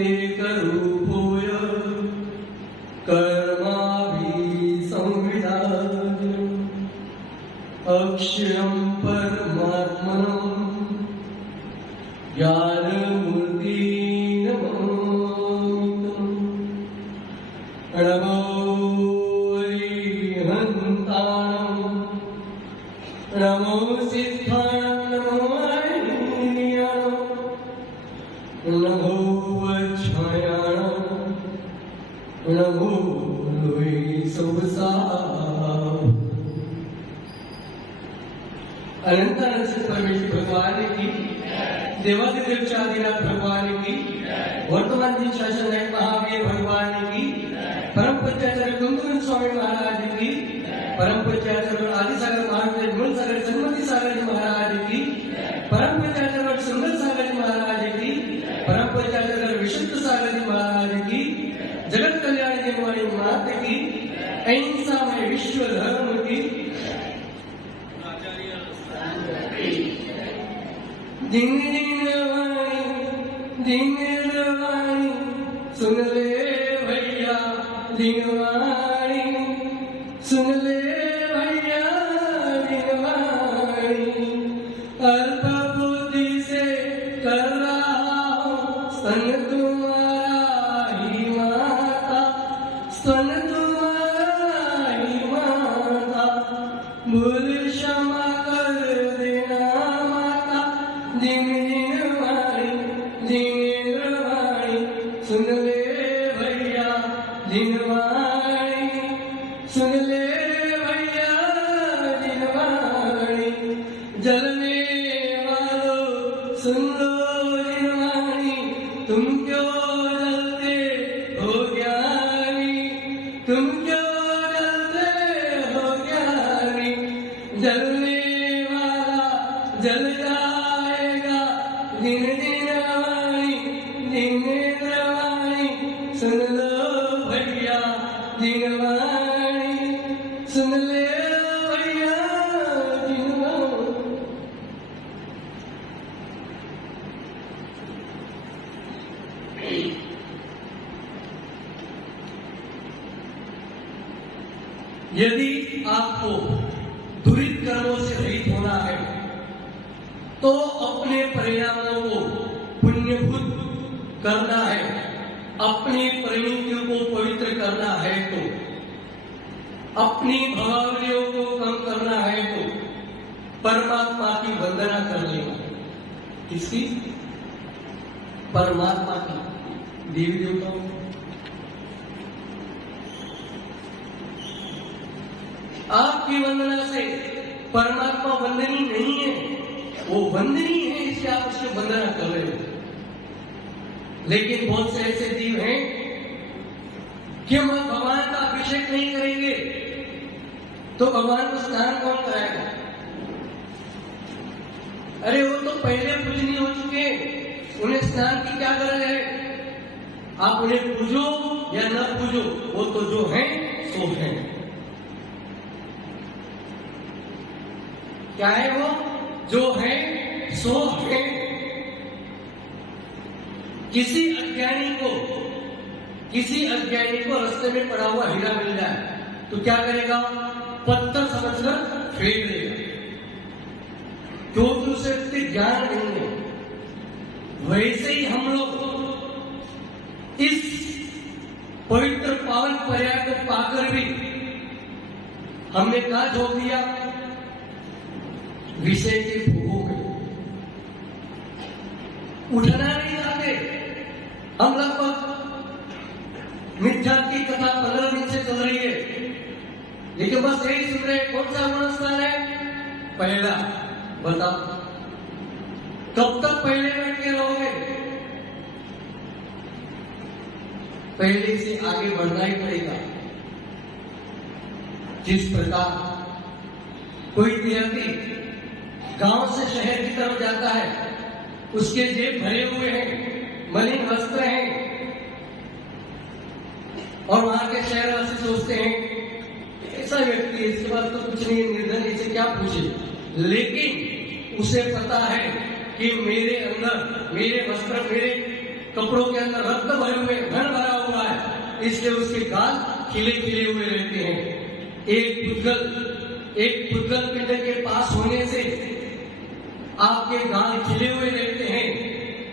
ते करूपोय कर्माभिसंविधानम् अक्षयं परमात्मनं ज्ञानमूर्तिनमोऽहम्। नमो हरिहन्ताणं नमो सिद्धाणं नमो वज्रयाणं नमो अनंतानंद परमेश्वर भगवान की, देवादिदेव चादिनाथ भगवान की, वर्तमान जी शासन नायक महावीर भगवान की, परम पूज्याचार्य कुंदन स्वामी महाराज की, परम पूज्याचार्य आदिसागर महाराज मूल सागर सन्मति सागर जी महाराज की, परम पूज्याचार्य सुंदर सागर जी महाराज की, परम पूज्याचार्य विशुद्ध सागर जी महाराज की, जगत कल्याण जी वाली मात की, अहिंसा में विश्व धर्म की, दिन वाणी सुन ले भैया, दिन वाणी सुन ले भैया, दिन वाणी अल्प बुद्धि से कर रहा हूँ स्तन तुम्हारा ही माता, स्तन तुम्हारा ही माता, भूल क्षमा कर देना माता, दिन वाणी सुन ले भैया, दिन वाणी सुन ले भैया, दिन वाणी जलने वालों सुन लो दिन वाणी, तुम क्यों जलते हो ज्ञानी, तुम क्यों जलते हो ज्ञानी, जलने वाला जल जाएगा दिन वाणी, दिन वाणी सुन लो भैया, दिन वाणी सुन ले भैया, दिन वाणी। यदि आपको दुरित कर्मों से रहित होना है तो अपने परिणामों को पुण्यभूत करना है, अपनी परिणतियों को पवित्र करना है तो, अपनी भावनाओं को कम करना है तो परमात्मा की वंदना कर लेना। किसकी? परमात्मा की, देवी देवताओं। आपकी वंदना से परमात्मा वंदनीय नहीं है, वो वंदनीय है इसलिए आप उसकी वंदना कर रहे हो। लेकिन बहुत से ऐसे जीव हैं कि हम भगवान का अभिषेक नहीं करेंगे तो भगवान को स्नान कौन कराएगा? अरे वो तो पहले पूजनीय हो चुके, उन्हें स्नान की क्या गरज है? आप उन्हें पूजो या न पूजो, वो तो जो है सो है। क्या है वो? जो है सो है। किसी अज्ञानी को रास्ते में पड़ा हुआ हीरा मिल जाए तो क्या करेगा? पत्थर समझकर फेंक देगा, क्योंकि उसे इतने ज्ञान नहीं है। वैसे ही हम लोग इस पवित्र पावन पर्याय को पाकर भी हमने कहा छोड़ दिया विषय के भोगों में, उठना नहीं चाहते। हम लगभग मिथ्या की कथा 15 दिन से चल रही है, लेकिन बस यही सुन रहे। कौन सा गुणस्थान है? पहला। बताओ कब तक पहले बैठ के रहोगे? पहले से आगे बढ़ना ही पड़ेगा। जिस प्रकार कोई व्यक्ति गांव से शहर की तरफ जाता है, उसके जेब भरे हुए हैं, मलिन वस्त्र हैं, और वहां के शहरवासी सोचते हैं ऐसा व्यक्ति है, इसके पास तो कुछ नहीं है, निर्धन, इसे क्या पूछे। लेकिन उसे पता है कि मेरे अंदर मेरे वस्त्र, मेरे कपड़ों के अंदर रक्त भरे हुए घन भरा हुआ है, इसलिए उसके गाल खिले खिले हुए रहते हैं। एक पुद्गल पिंड के पास होने से आपके गाल खिले हुए रहते हैं,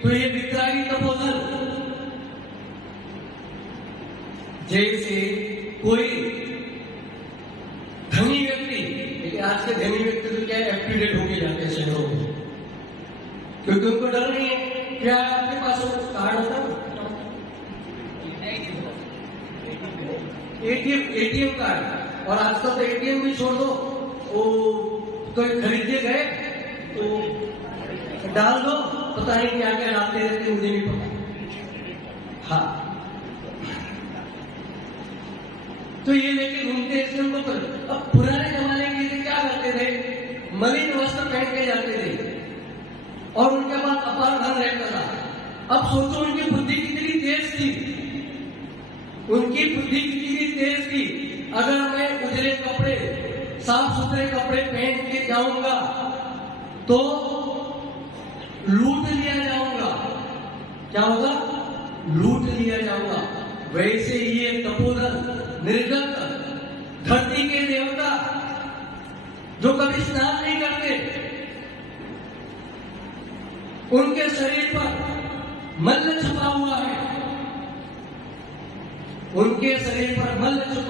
तो ये वितरागी तपोधन। जैसे कोई धनी व्यक्ति, लेकिन आज के धनी व्यक्ति तो क्या एप्टीडेट होके जाते हैं शहरों में, क्योंकि उनको डर नहीं है। क्या आपके पास कार्ड होता है? ATM card. और आजकल तो एटीएम भी छोड़ दो, वो कोई खरीदने गए तो डाल दो, पता नहीं क्या क्या डालते रहते, मुझे नहीं पता। हाँ, तो ये लेके घूमते हैं इसके ऊपर। अब पुराने जमाने के लिए क्या करते थे? मलिन वस्त्र पहन के जाते थे और उनके पास अपार धन रहता था। अब सोचो उनकी बुद्धि कितनी तेज थी, अगर मैं उजले कपड़े, साफ सुथरे कपड़े पहन के जाऊंगा तो लूट लिया जाऊंगा। क्या होगा? लूट लिया जाऊंगा। वैसे ही ये तपोधन, निर्गत, धरती के देवता जो कभी स्नान नहीं करते, उनके शरीर पर मल्ल छुपा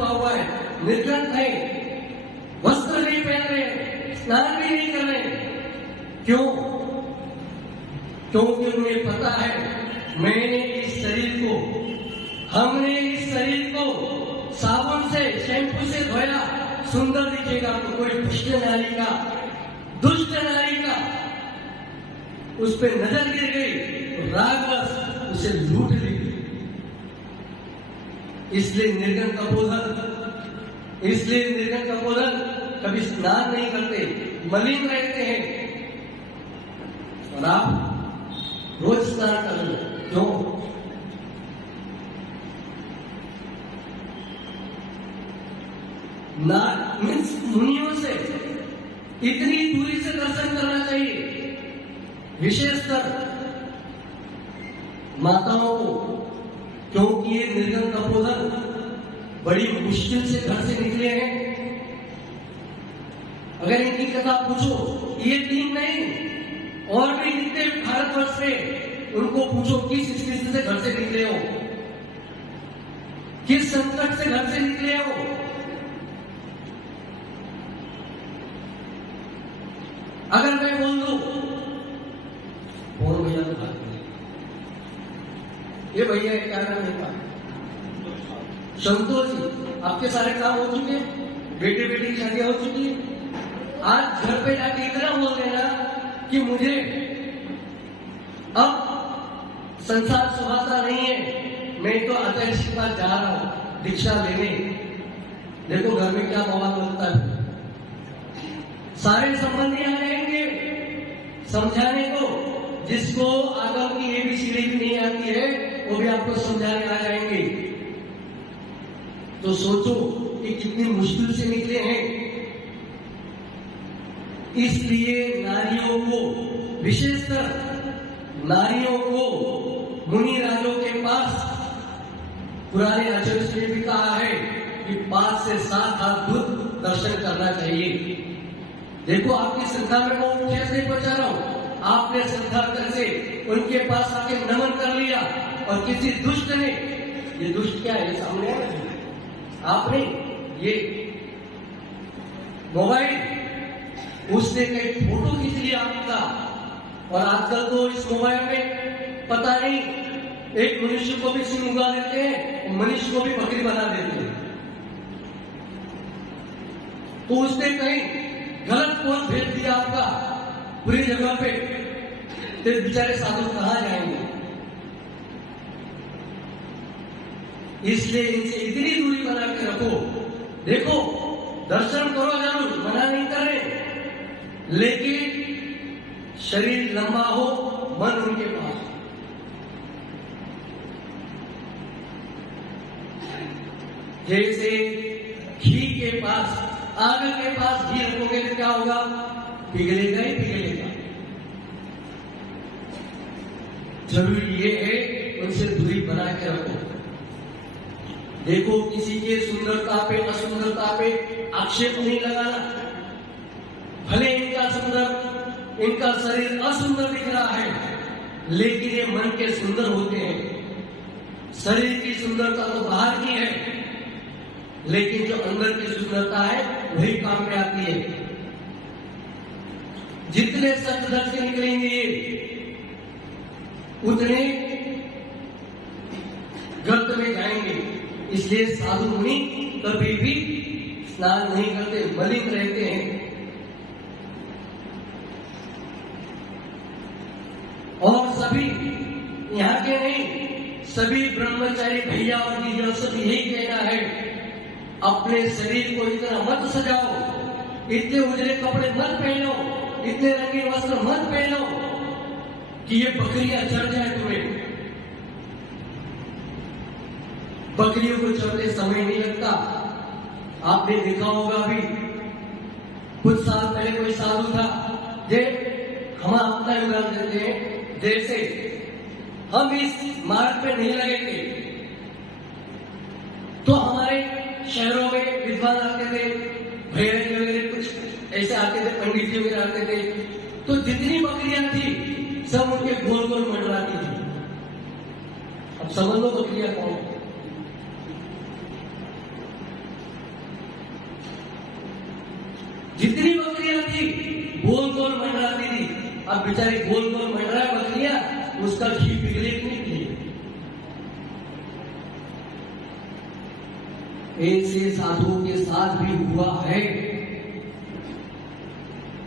हुआ है, निर्गत है, वस्त्र नहीं पहन रहे, स्नान भी नहीं कर रहे। क्यों? क्योंकि उन्हें पता है हमने इस शरीर को साबुन से, शैम्पू से धोया, सुंदर दिखेगा, तो कोई दुष्ट नारी का उस पर नजर गिर गई, तो रागवश उसे लूट ली। इसलिए निर्गत कपोधन कभी स्नान नहीं करते, मलिन रहते हैं। और आप रोज स्नान कर लो। क्यों? मुनियों से इतनी दूरी से दर्शन करना चाहिए, विशेषकर माताओं को, क्योंकि ये निर्गत तपोधन बड़ी मुश्किल से घर से निकले हैं। अगर इनकी कथा पूछो, ये 3 नहीं और भी जितने भारतवर्ष में, उनको पूछो किस स्थिति से घर से निकले हो, किस संकट से घर से निकले हो। अगर मैं बोल दूं, कौन भैया तो भाग गए, ये भैया क्या नाम है? संतोष जी, आपके सारे काम हो चुके हैं, बेटे बेटी की शादियां हो चुकी है। आज घर पे जाके इतना बोल देना कि मुझे अब संसार सुहाता नहीं है, मैं तो आचार्य के पास जा रहा हूं दीक्षा लेने। देखो घर में क्या बवाल होता है। सारे संबंधी आ जाएंगे समझाने को, जिसको आगम की ABCD भी नहीं आती है, वो भी आपको समझाने आ जाएंगे। तो सोचो कि कितनी मुश्किल से निकले हैं। इसलिए नारियों को, विशेषकर नारियों को मुनि राजों के पास, पुराने आचार्य ने भी कहा है कि 5 से 7 हाथ दूर दर्शन करना चाहिए। देखो आपकी श्रद्धा में मैं ठेस नहीं पहुंचा रहा हूं, आपने श्रद्धा करके उनके पास आके नमन कर लिया, और किसी दुष्ट ने, ये दुष्ट क्या है सामने है, आपने ये मोबाइल, उसने कहीं फोटो खींच लिया आपका। और आजकल तो इस मोबाइल में पता नहीं, एक मनुष्य को भी सिंह उगा देते हैं, मनुष्य को भी बकरी बना देते हैं। तो उसने कहीं गलत पोस्ट भेज दिया आपका पूरी जगह पे, तो बेचारे साधु कहां जाएंगे? इसलिए इनसे इतनी दूरी बना के रखो। देखो दर्शन करो जरूर, मना नहीं कर रहे, लेकिन शरीर लंबा हो, मन उनके पास। जैसे घी के पास, आग के पास घी रखोगे तो क्या होगा? पिघलेगा ही पिघलेगा। जरूरी ये है उनसे दूरी बना के रखो। देखो, किसी के सुंदरता पे असुंदरता पे आक्षेप नहीं लगाना। भले इनका शरीर असुंदर दिख रहा है, लेकिन ये मन के सुंदर होते हैं। शरीर की सुंदरता तो बाहर की है, लेकिन जो अंदर की सुंदरता है वही काम में आती है। जितने सच धज के निकलेंगे उतने गर्त में जाएंगे। इसलिए साधु मुनि कभी भी स्नान नहीं करते, मलिन रहते हैं। और सभी यहाँ के नहीं, सभी ब्रह्मचारी भैया और दीदियों से यही कहना है, अपने शरीर को इतना मत सजाओ, इतने उजले कपड़े मत पहनो, इतने रंगीन वस्त्र मत पहनो कि ये बकरियां चढ़ जाए तुम्हें। बकरियों को चढ़ते समय नहीं लगता। आपने देखा होगा भी, कुछ साल पहले कोई साधु था, हम अपना उदाहरण देते हैं। जैसे हम इस मार्ग पे नहीं लगे थे तो हमारे शहरों में विद्वान आते थे, भैरवी वगैरह कुछ ऐसे आते थे, पंडित जी वगैरह आते थे, तो जितनी बकरियां थी सब उनके गोल गोल मंडराती थी। अब समझ लो बकरियां कौन। जितनी बकरियां थी गोल गोल मंडराती थी। अब बेचारी गोल गोल मंडरा है बकरियां, उसका घी पिघले कि नहीं पिघले। ऐसे साधुओं के साथ भी हुआ है,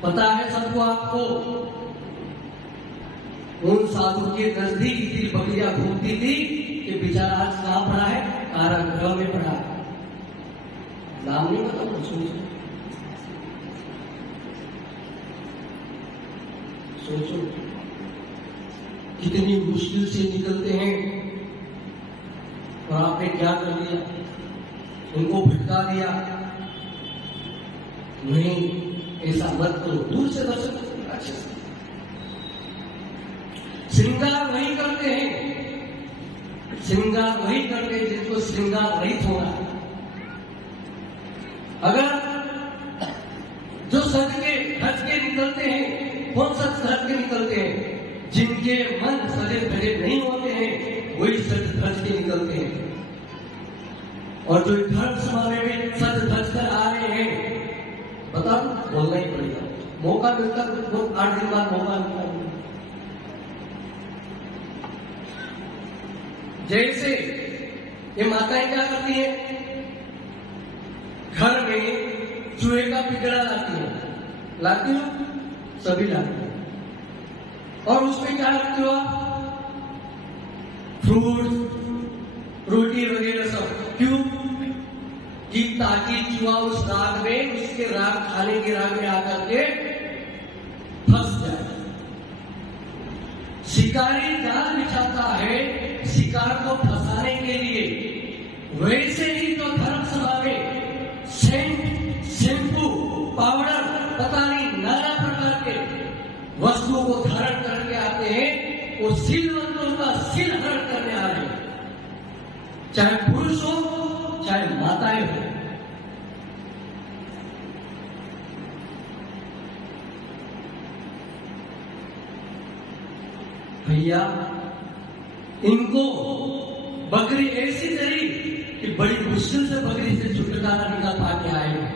पता है सबको। आपको उन साधु के नजदीक इतनी बकरियां घूमती थी कि बेचारा आज कहां पड़ा है, कारागृह में पड़ा है। नाम नहीं पता मुझे। सोचो कितनी मुश्किल से निकलते हैं, और आपने क्या कर दिया, उनको भटका दिया। नहीं, ऐसा मत करो, दूर से दर्शन करो, अच्छे से। श्रृंगार वही करते हैं, श्रृंगार वही करते हैं जिनको श्रृंगार रहित होना। अगर जो सज के धज के निकलते हैं, कौन सच धज के निकलते हैं? जिनके मन सजे धजे नहीं होते हैं वही सच धज के निकलते हैं। और जो धर्म समारोह में सच धज कर आ रहे हैं, बताओ, बोलना ही पड़ेगा। मौका मिलता तो 8 दिन बाद मौका मिलता। जैसे ये माताएं क्या करती है, घर में चूहे का पिंजरा लाती हो, सभी लाते हैं। और उसमें क्या रखते हो आप, फ्रूट रोटी वगैरह सब। क्यों? कि ताकि चूहा उस राग में, उसके राग खाने के राग में आकर के फंस जाए। शिकारी जाल बिछाता है शिकार को फंसाने के लिए, वैसे ही तो धर्म सभा में सेंट, शैम्पू, पाउडर, पता नहीं नाना प्रकार के वस्तुओं को धारण करके आते हैं। वो सिलवंतों का सिर हरण करने आ रहे हैं, चाहे पुरुष हो चाहे माताएं हो। भैया, इनको बकरी ऐसी चली कि बड़ी मुश्किल से बकरी से छुटकारा निकाल पाके आए हैं।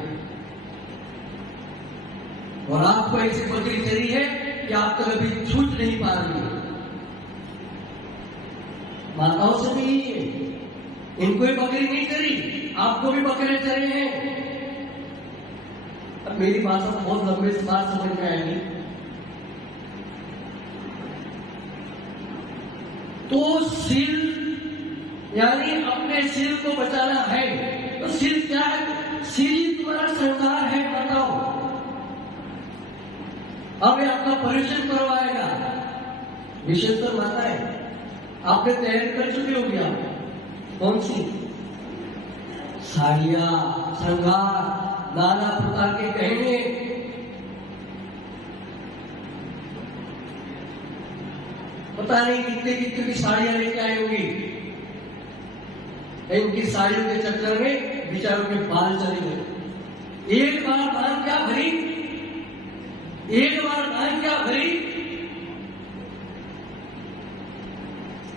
और आपको ऐसी बकरी चली है कि आप तो कभी छूट नहीं पा रही है। माताओं से भी इनको ही बकरी नहीं चली, आपको भी बकरे चले हैं। अब मेरी भाषा बहुत लंबे से बात समझ में आएगी। तो सिर, यानी अपने सिर को बचाना है, तो सिर क्या है? सिर ही तुम्हारा श्रृंगार है। बताओ, अब ये आपका परिचय करवाएगा। विशेषकर माता है, आपने तैयारी कर चुकी होगी। आप कौन सी? साड़ियां, श्रृंगार, नाना प्रकार के गहने। पता नहीं कितने कितने की साड़ियां लेके आए होंगी। इनकी साड़ियों के चक्कर में बेचारों के बाल चले गए। एक बार मांग क्या भरी, एक बार मांग क्या भरी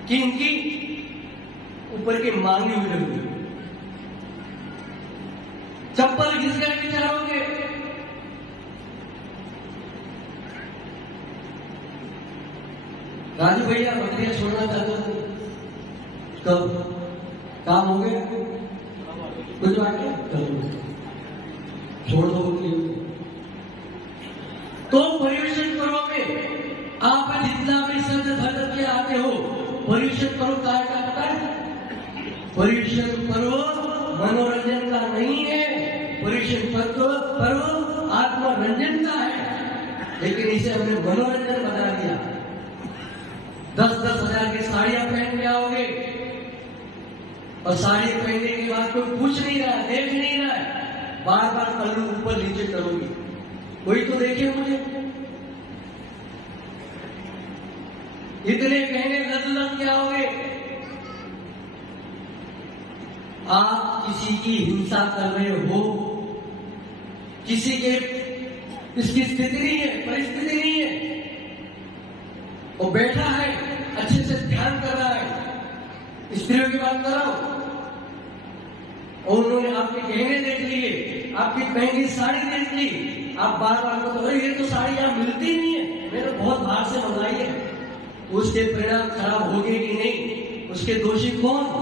कि इनकी ऊपर की मांगी उड़ गई, चप्पल घिस गए बेचारों के। राजू भैया बकरियां छोड़ना चाहते थे, कब काम हो गया, कुछ बात क्या छोड़ दो। तो पर्यवेक्षण पर्व में आप जितना भी शब्द भर के आते हो, पर्यवेक्षण पर्व का पता है? पर्यवेक्षण पर्व मनोरंजन का नहीं है, पर्यवेक्षण पर्व आत्मरंजन का है। लेकिन इसे हमने मनोरंजन बना दिया। 10-10 हजार की साड़ियां पहन के आओगे और साड़ी पहनने के बाद कोई पूछ नहीं रहा, देख नहीं रहा है, बार बार पल्लू ऊपर नीचे करोगे, कोई तो देखे मुझे। इतने गहने लद के आओगे, आप किसी की हिंसा कर रहे हो, किसी के इसकी स्थिति नहीं है, परिस्थिति नहीं है, वो बैठा है अच्छे से ध्यान कर रहा है, स्त्रियों की बात कर रहा हूं, और उन्होंने आपके गहने देख लिए, आपकी पहनी साड़ी देख ली, आप बार बार तो ये तो साड़ी यहां मिलती नहीं है, मैंने बहुत बाहर से मंगाई है, उसके परिणाम खराब होंगे कि नहीं, उसके दोषी कौन?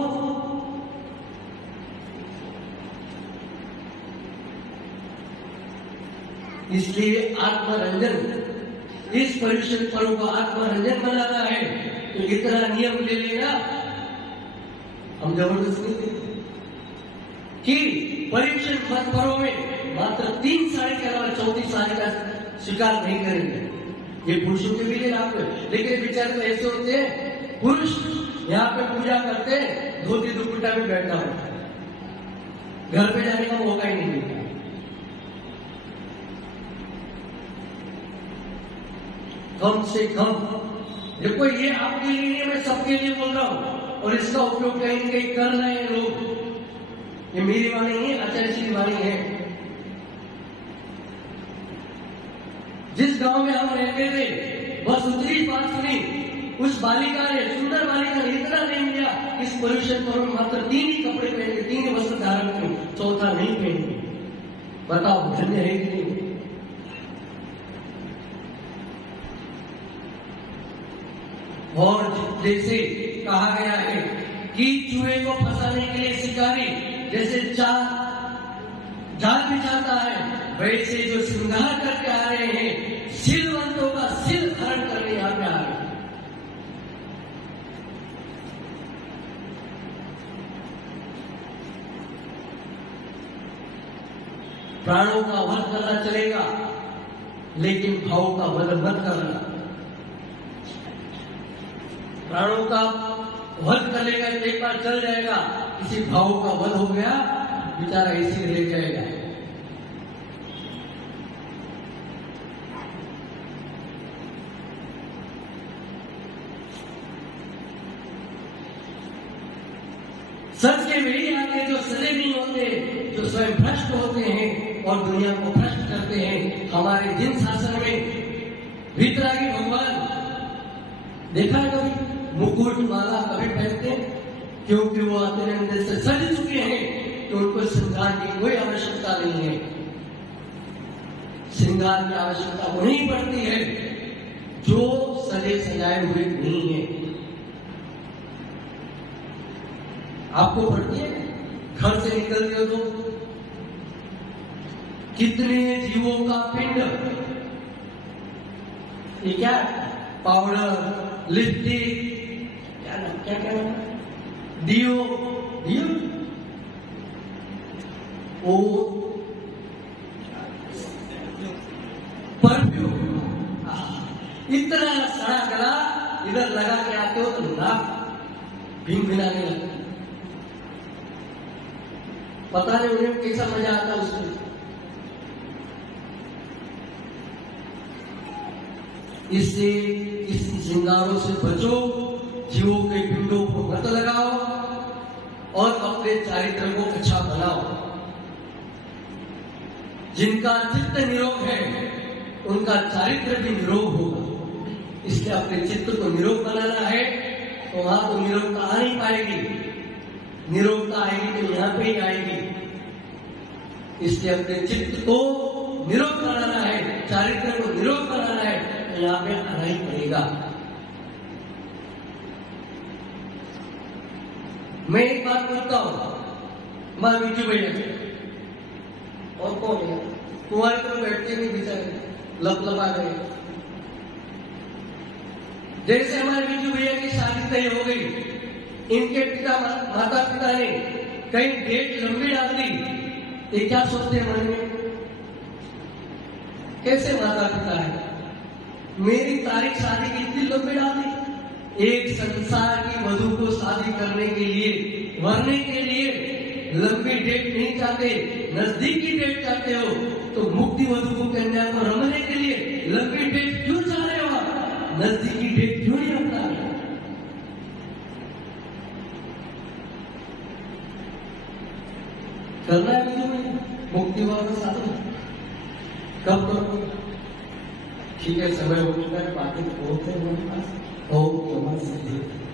इसलिए आत्मरंजन, इस पर्यवेक्षण पर्व को आत्मरंजन बनाना है तो इतना नियम ले लेना, हम जबरदस्ती कि पर्यवेक्षण पर्व में मात्र 3 साड़ी के अलावा 34 साड़ी का स्वीकार नहीं करेंगे। ये पुरुषों के लिए लाभ है, लेकिन विचार तो ऐसे होते हैं, पुरुष यहाँ पे पूजा करते हैं, धोती दुपट्टा में बैठा होता है, घर पे जाने का मौका ही नहीं मिलता। कम से कम देखो, ये आपके लिए नहीं, मैं सबके लिए बोल रहा हूं, और इसका उपयोग कहीं न कहीं कर रहे हैं लोग। ये मेरी वाणी नहीं है, आचार्य जी की वाणी है। जिस गांव में हम रहते थे, बस उतनी बात सुनी, उस बालिका ने, सुंदर बालिका ने इतना नहीं लिया, इस पर्यवेक्षण पर्व में मात्र 3 ही कपड़े पहने, 3 ही वस्त्र धारण किए, चौथा नहीं पहने। बताओ धन्य है कि नहीं? और जैसे कहा गया है कि चूहे को फंसाने के लिए शिकारी जैसे जाल बिछाता है, वैसे जो श्रृंगार करके आ रहे हैं, सिलवंतों का सिल हरण करने यहाँ पे आ रहे हैं। प्राणों का वध करना चलेगा, लेकिन भावों का वध मत करना। प्राणों का वध कर लेगा, एक बार चल जाएगा, किसी भाव का वध हो गया, बेचारा इसी रह जाएगा। सच के वही आगे जो सजे नहीं होते, जो स्वयं भ्रष्ट होते हैं और दुनिया को भ्रष्ट करते हैं। हमारे जिन शासन में वीतरागी भगवान देखा है कभी मुकुट माला कभी पहनते हैं? क्योंकि वो अपने अंदर से सज चुके हैं कि उनको श्रृंगार की कोई आवश्यकता नहीं है। श्रृंगार की आवश्यकता उन्हीं पड़ती है जो सजे सजाए हुए नहीं है। आपको पड़ती है? घर से निकलते हो तो कितने जीवों का पिंड, ये क्या पाउडर, लिपस्टिक, क्या क्या डियो डियो ओ परफ्यूम, इतना सड़ा गला इधर लगा के आते हो तो नाक भिनभिनाने लगता। पता नहीं उन्हें कैसा मजा आता उसमें। इससे इस श्रृंगारों से बचो, जीवों के पिंडों को मत लगाओ और अपने चारित्र को अच्छा बनाओ। जिनका चित्त निरोग है उनका चारित्र भी निरोग होगा। इसलिए अपने चित्त को निरोग बनाना है तो वहां तो निरोगता आ नहीं पाएगी, निरोगता आएगी तो यहां पे ही आएगी। इसलिए अपने चित्त को निरोग बनाना है, चारित्र को निरोग बनाना है तो यहां पे आना ही पड़ेगा। मैं एक बात बोलता हूं, मां विजू भैया और कौन है तुम्हारे तो बैठते नहीं बेचारे, लपलपा गए। जैसे हमारे विजू भैया की शादी तय हो गई, इनके पिता माता पिता ने कई डेट लंबी डाल दी, ये क्या सोचते हैं मन में? कैसे माता पिता है, मेरी तारीख शादी की इतनी लंबी डाल दी। एक संसार की वधू को शादी करने के लिए, वरने के लिए लंबी डेट नहीं चाहते, नजदीकी डेट चाहते हो, तो मुक्ति वधु को कन्या को रमने के लिए लंबी डेट क्यों चाह रहे हो? नजदीकी डेट क्यों नहीं रखता? करना है मुझे मुक्ति वाला साधन, कब करो? ठीक है, समय हो चुका है, बाकी बहुत है हमारे पास। ओम नमः शिवाय।